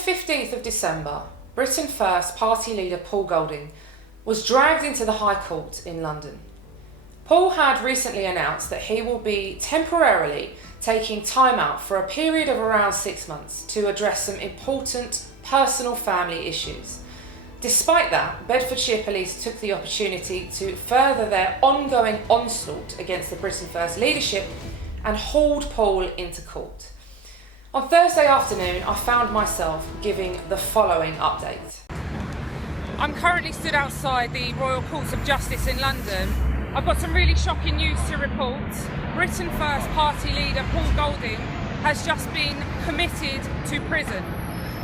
15th of December, Britain First party leader Paul Golding was dragged into the High Court in London. Paul had recently announced that he will be temporarily taking time out for a period of around 6 months to address some important personal family issues. Despite that, Bedfordshire Police took the opportunity to further their ongoing onslaught against the Britain First leadership and hauled Paul into court. On Thursday afternoon, I found myself giving the following update. I'm currently stood outside the Royal Courts of Justice in London. I've got some really shocking news to report. Britain First party leader Paul Golding has just been committed to prison.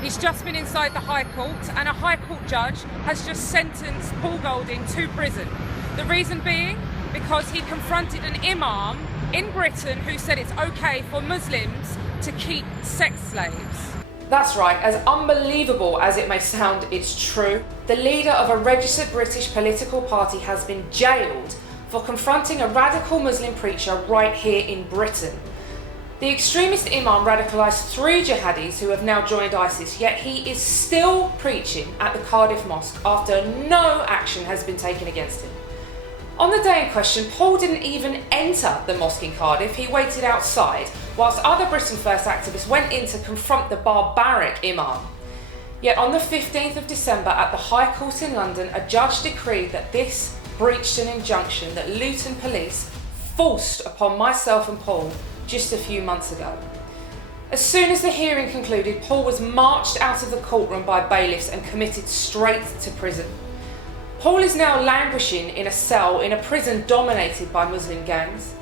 He's just been inside the High Court, and a High Court judge has just sentenced Paul Golding to prison. The reason being because he confronted an imam in Britain who said it's okay for Muslims to keep sex slaves. That's right, as unbelievable as it may sound, it's true. The leader of a registered British political party has been jailed for confronting a radical Muslim preacher right here in Britain. The extremist imam radicalised 3 jihadis who have now joined ISIS, yet he is still preaching at the Cardiff Mosque after no action has been taken against him. On the day in question, Paul didn't even enter the mosque in Cardiff. He waited outside whilst other Britain First activists went in to confront the barbaric imam. Yet on the 15th of December at the High Court in London, a judge decreed that this breached an injunction that Luton Police forced upon myself and Paul just a few months ago. As soon as the hearing concluded, Paul was marched out of the courtroom by bailiffs and committed straight to prison. Paul is now languishing in a cell in a prison dominated by Muslim gangs.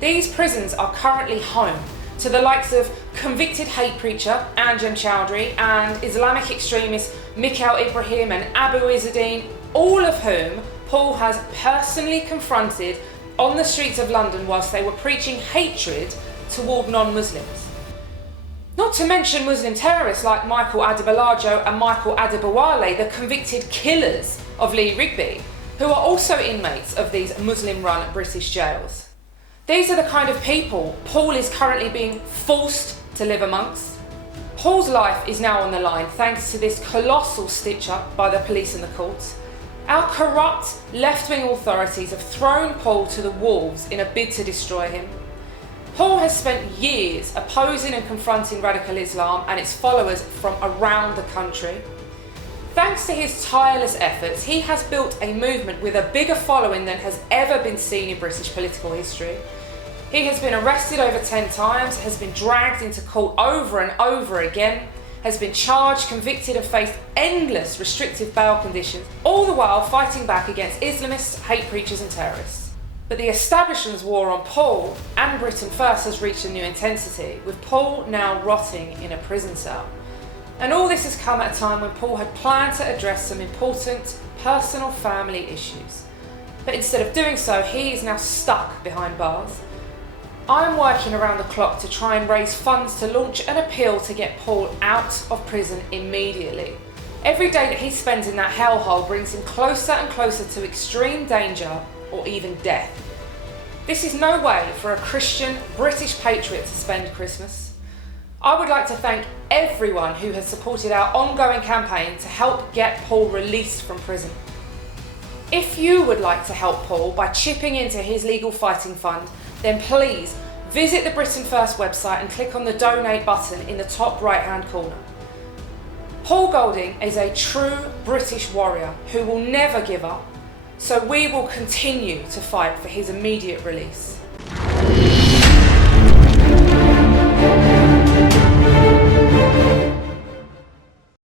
These prisons are currently home to the likes of convicted hate preacher Anjem Chowdhury and Islamic extremist Mikhail Ibrahim and Abu Izzadeen, all of whom Paul has personally confronted on the streets of London whilst they were preaching hatred toward non-Muslims. Not to mention Muslim terrorists like Michael Adebolajo and Michael Adebowale, the convicted killers of Lee Rigby, who are also inmates of these Muslim-run British jails. These are the kind of people Paul is currently being forced to live amongst. Paul's life is now on the line thanks to this colossal stitch-up by the police and the courts. Our corrupt left-wing authorities have thrown Paul to the wolves in a bid to destroy him. Paul has spent years opposing and confronting radical Islam and its followers from around the country. Thanks to his tireless efforts, he has built a movement with a bigger following than has ever been seen in British political history. He has been arrested over 10 times, has been dragged into court over and over again, has been charged, convicted and faced endless restrictive bail conditions, all the while fighting back against Islamists, hate preachers and terrorists. But the establishment's war on Paul and Britain First has reached a new intensity, with Paul now rotting in a prison cell. And all this has come at a time when Paul had planned to address some important personal family issues. But instead of doing so, he is now stuck behind bars. I am working around the clock to try and raise funds to launch an appeal to get Paul out of prison immediately. Every day that he spends in that hellhole brings him closer and closer to extreme danger or even death. This is no way for a Christian British patriot to spend Christmas. I would like to thank everyone who has supported our ongoing campaign to help get Paul released from prison. If you would like to help Paul by chipping into his legal fighting fund, then please visit the Britain First website and click on the donate button in the top right hand corner. Paul Golding is a true British warrior who will never give up, so we will continue to fight for his immediate release.